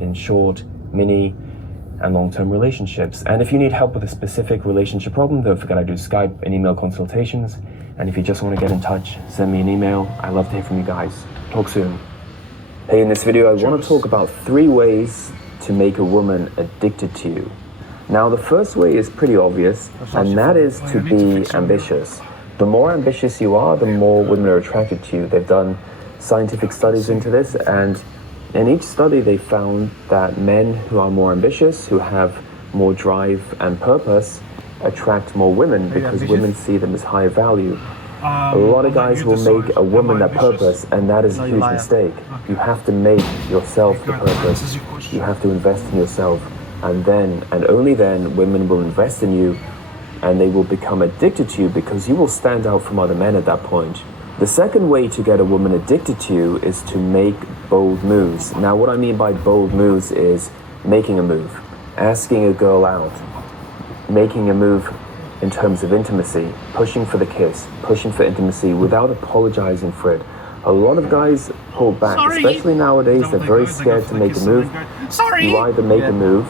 in short, mini, and long-term relationships. And if you need help with a specific relationship problem, don't forget I do Skype and email consultations. And if you just want to get in touch, send me an email. I love to hear from you guys. Talk soon. Hey, in this video, I want to talk about 3 ways to make a woman addicted to you. Now, the first way is pretty obvious, and that is to be ambitious. The more ambitious you are, the more women are attracted to you. They've done scientific studies into this, and in each study they found that men who are more ambitious, who have more drive and purpose, attract more women because women see them as higher value. A lot of guys will make a woman their purpose, and that is a huge mistake. You have to make yourself the purpose. You have to invest in yourself, and then, and only then, women will invest in you, and they will become addicted to you because you will stand out from other men at that point. The second way to get a woman addicted to you is to make bold moves. Now, what I mean by bold moves is making a move, asking a girl out, making a move in terms of intimacy, pushing for the kiss, pushing for intimacy without apologizing for it. A lot of guys pull back, especially nowadays. They're very scared to make a move. You either make a move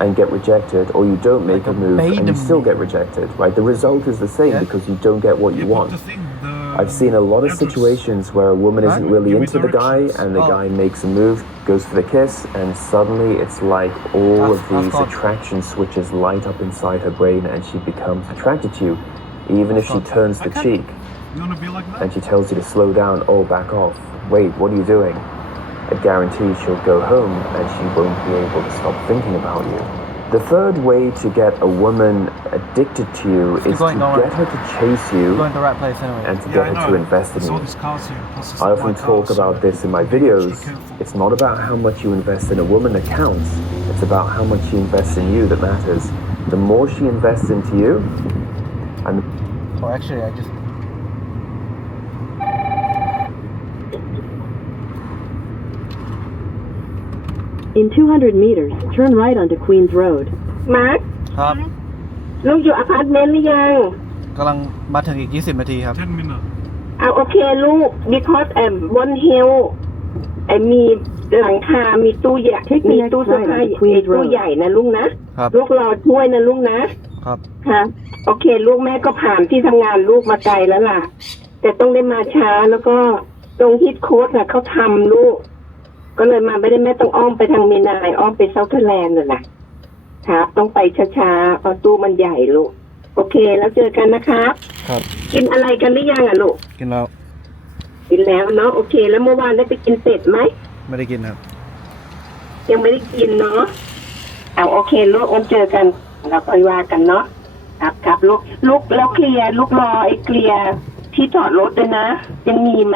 and get rejected, or you don't make a move and you still get rejected, right? The result is the same because you don't get what you want. I've seen a lot of situations where a woman isn't really into the guy, and the guy makes a move, goes for the kiss, and suddenly it's like all of these attraction switches light up inside her brain, and she becomes attracted to you, even if she turns the cheek and she tells you to slow down. Oh, back off. Wait, what are you doing? I guarantee she'll go home and she won't be able to stop thinking about you. The third way to get a woman addicted to you is to get her to chase you and to get her to invest in you. I often talk about this in my videos. It's not about how much you invest in a woman that counts. It's about how much she invests in you that matters. The more she invests into you, and In 200 meters, turn right onto Queens Road. มาร์ค ครับ ลูกอยู่อพาร์ตเมนต์หรือยัง กำลังมาถึงอีก20 นาทีครับ เอาโอเคลูก because บนฮิลมีหลังคา มีตู้ใหญ่มีตู้เสื้อผ้าตู้ใหญ่นะลูกนะครับ ลูกรอช่วยนะลูกนะครับ ค่ะโอเคลูกแม่ก็ผ่านที่ทำงานลูกมาไกลแล้วล่ะ แต่ต้องได้มาช้าแล้วก็ตรงฮิตโค้ดน่ะเขาทำลูกก็เลยมาไม่ได้แม่ต้องอ้อมไปทางเมนายอ้อมไปเซาท์แลนด์น่ะนะครับต้องไปช้าๆเพราะตู้มันใหญ่ลูกโอเคแล้วเจอกันนะครับ ครับ กินอะไรกันหรือยังอ่ะลูก กินแล้ว กินแล้วเนาะโอเคแล้วเมื่อวานได้ไปกินเป็ดไหม ไม่ได้กินครับ ยังไม่ได้กินเนาะเอาโอเคลูกวันเจอกันเราค่อยว่ากันเนาะครับลูกแล้วเคลียร์ลูกรอเคลียร์ที่จอดรถด้วยนะยังมีไหม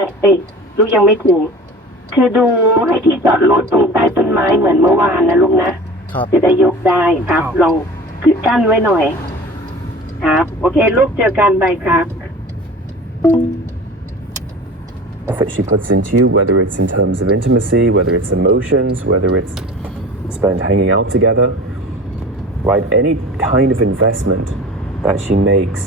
ลูกยังไม่ถึงคือดูให้ที่จอดรถตรงใต้ต้นไม้เหมือนเมื่อวานนะลูกนะครับจะได้ยกได้ครับลองคือกั้นไว้หน่อยครับโอเคลูกเจอกันไปครับ effort she puts into you, whether it's in terms of intimacy, whether it's emotions, whether it's spent hanging out together, right? Any kind of investment that she makes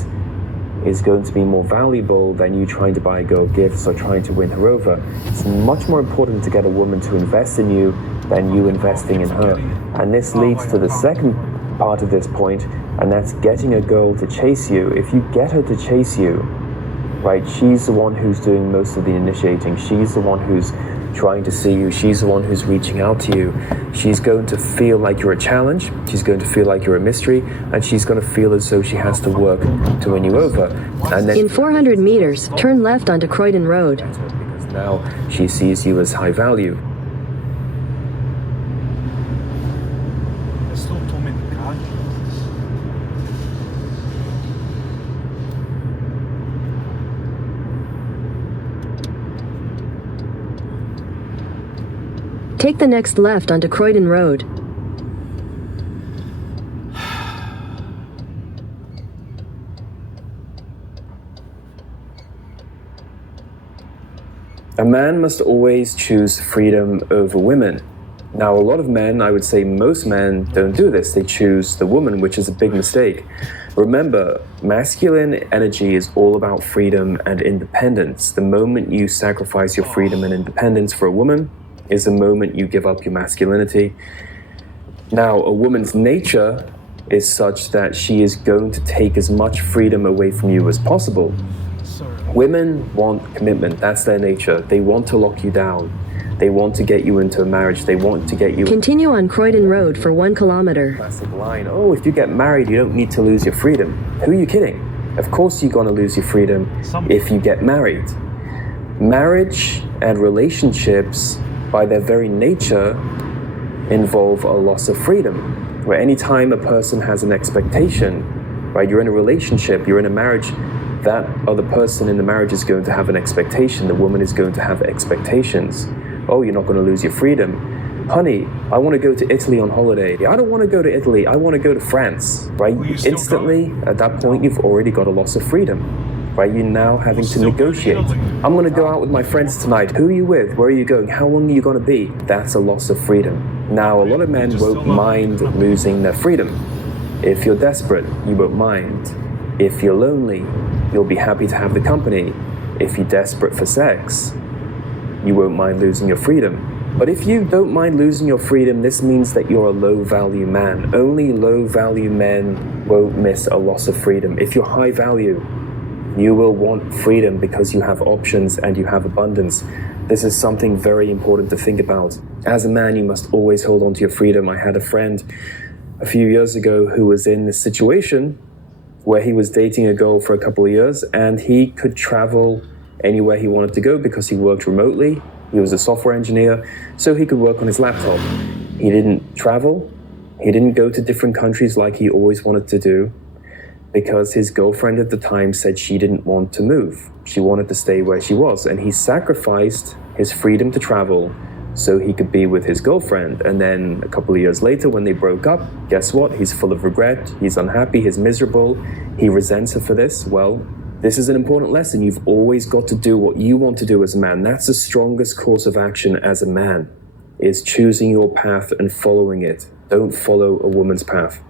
is going to be more valuable than you trying to buy a girl gifts or trying to win her over. It's much more important to get a woman to invest in you than you investing in her. And this leads to the second part of this point, and that's getting a girl to chase you. If you get her to chase you, right, she's the one who's doing most of the initiating. She's the one who's trying to see you. She's the one who's reaching out to you. She's going to feel like you're a challenge. She's going to feel like you're a mystery, and she's going to feel as though she has to work to win you over. And then In 400 meters, turn left onto Croydon Road. Because now she sees you as high value. Take the next left onto Croydon Road. A man must always choose freedom over women. Now, a lot of men, I would say most men, don't do this. They choose the woman, which is a big mistake. Remember, masculine energy is all about freedom and independence. The moment you sacrifice your freedom and independence for a woman, is the moment you give up your masculinity. Now, a woman's nature is such that she is going to take as much freedom away from you as possible. Women want commitment. That's their nature. They want to lock you down. They want to get you into a marriage. They want to get you... Continue on Croydon Road for 1 kilometer. Classic line, oh, if you get married, you don't need to lose your freedom. Who are you kidding? Of course you're going to lose your freedom if you get married. Marriage and relationships, by their very nature, involve a loss of freedom. Where anytime a person has an expectation, right, you're in a relationship, you're in a marriage, that other person in the marriage is going to have an expectation. The woman is going to have expectations. Oh, you're not going to lose your freedom. Honey, I want to go to Italy on holiday. I don't want to go to Italy. I want to go to France, right? Instantly, at that point, you've already got a loss of freedom, right? You're now having to negotiate. I'm going to go out with my friends tonight. Who are you with? Where are you going? How long are you going to be? That's a loss of freedom. Now, a lot of men won't mind losing their freedom. If you're desperate, you won't mind. If you're lonely, you'll be happy to have the company. If you're desperate for sex, you won't mind losing your freedom. But if you don't mind losing your freedom, this means that you're a low-value man. Only low-value men won't miss a loss of freedom. If you're high value, you will want freedom because you have options and you have abundance. This is something very important to think about. As a man, you must always hold on to your freedom. I had a friend a few years ago who was in this situation where he was dating a girl for a couple of years and he could travel anywhere he wanted to go because he worked remotely. He was a software engineer, so he could work on his laptop. He didn't travel. He didn't go to different countries like he always wanted to do because his girlfriend at the time said she didn't want to move. She wanted to stay where she was, and he sacrificed his freedom to travel so he could be with his girlfriend. And then a couple of years later, when they broke up, guess what? He's full of regret. He's unhappy. He's miserable. He resents her for this. Well, this is an important lesson. You've always got to do what you want to do as a man. That's the strongest course of action as a man, is choosing your path and following it. Don't follow a woman's path.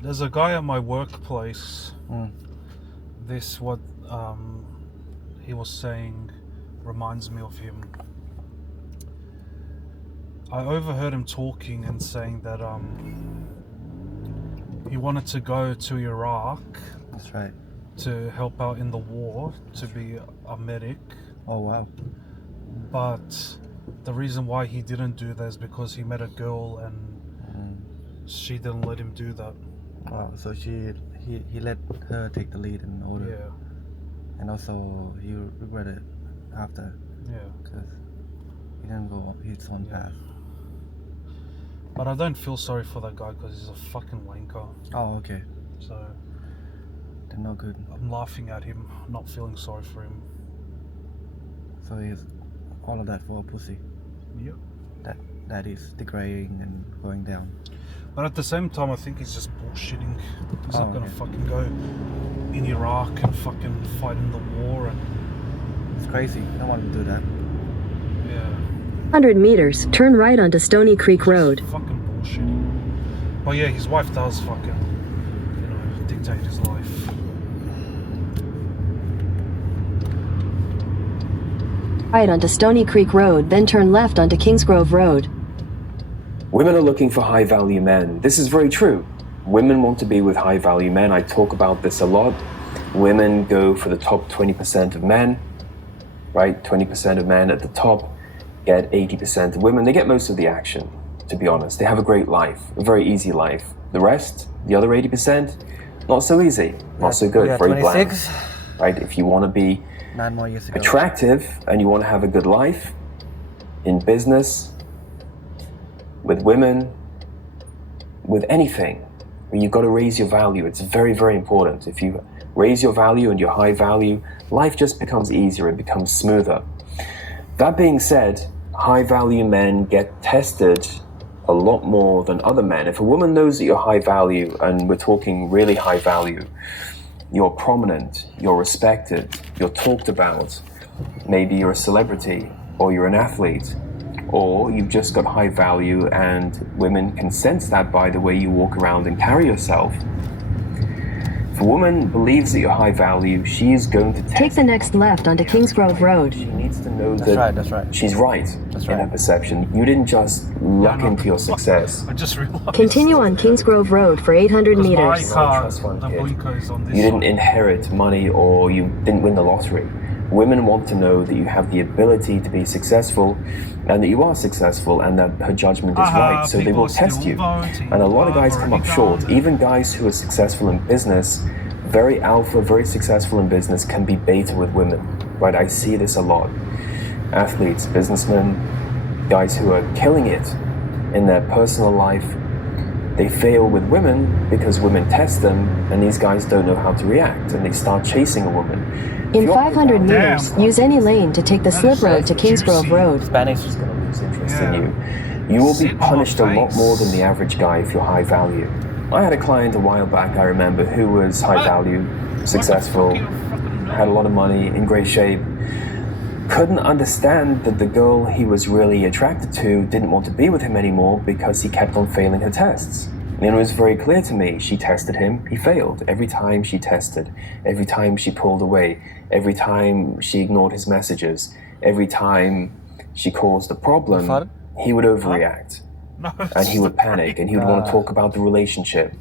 There's a guy at my workplace. This what he was saying reminds me of him. I overheard him talking and saying that he wanted to go to Iraq. That's right. To help out in the war, to be a medic. Oh, wow. But the reason why he didn't do that is because he met a girl and she didn't let him do that. Wow, so he let her take the lead and order. Yeah. And also he regretted after. Yeah. Because he didn't go his own path. But I don't feel sorry for that guy because he's a fucking wanker. Oh, okay. So They're not good. I'm laughing at him, not feeling sorry for him. So he's all of that for a pussy. Yep. That is degrading and going down. But at the same time, I think he's just bullshitting. He's not gonna okay. fucking go in Iraq and fucking fight in the war and It's crazy. No one would do that. yeah. 100 meters, turn right onto Stony Creek Road. Fucking bullshitting. But yeah, his wife does fucking, dictate his life. Right onto Stony Creek Road, then turn left onto Kingsgrove Road. Women are looking for high-value men. This is very true. Women want to be with high-value men. I talk about this a lot. Women go for the top 20% of men, right? 20% of men at the top get 80% of women. They get most of the action, to be honest. They have a great life, a very easy life. The rest, the other 80%, not so easy, not so good, very bland, right? If you want to be 9 more years ago. attractive and you want to have a good life in business, with women, with anything, you've got to raise your value. It's very, very important. If you raise your value and your high value, life just becomes easier, it becomes smoother. That being said, high value men get tested a lot more than other men. If a woman knows that you're high value, and we're talking really high value, you're prominent, you're respected, you're talked about, maybe you're a celebrity, or you're an athlete, or you've just got high value and women can sense that by the way you walk around and carry yourself. If a woman believes that you're high value, she is going to Take the next left onto Kingsgrove Road. She needs to know That's that right, that's right. she's right That's in right. her perception. You didn't just luck no. into your success. I just realized. Continue on Kingsgrove Road for 800 Because meters. my car, Trust fund the kid. blinker is on this You didn't side. inherit money or you didn't win the lottery. Women want to know that you have the ability to be successful and that you are successful and that her judgment is right. So they people will test still you. voting. And a lot of guys I've come up already short. done. Even guys who are successful in business, very alpha, very successful in business, can be beta with women. Right? I see this a lot. Athletes, businessmen, guys who are killing it in their personal life, they fail with women because women test them and these guys don't know how to react and they start chasing a woman. If In you're 500 meters, Damn. use any lane to take the That slip is road to Kingsgrove juicy. Road. Spanish. She's going to lose interest in Yeah. you. You will be Sit on my punished a lot face. more than the average guy if you're high value. I had a client a while back, I remember, who was high value, successful, had a lot of money, in great shape, couldn't understand that the girl he was really attracted to didn't want to be with him anymore because he kept on failing her tests. And it was very clear to me, she tested him, he failed. Every time she tested, every time she pulled away, every time she ignored his messages, every time she caused a problem, Father? he would overreact. No, And he would panic and he would want to talk about the relationship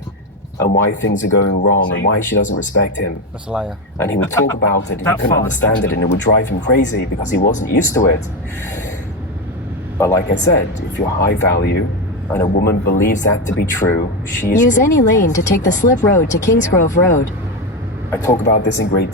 and why things are going wrong and why she doesn't respect him. That's a liar. And he would talk about it and he That couldn't far. understand it and it would drive him crazy because he wasn't used to it. But like I said, if you're high value and a woman believes that to be true, she is... Use any lane to take the slip road to Kingsgrove Road. I talk about this in great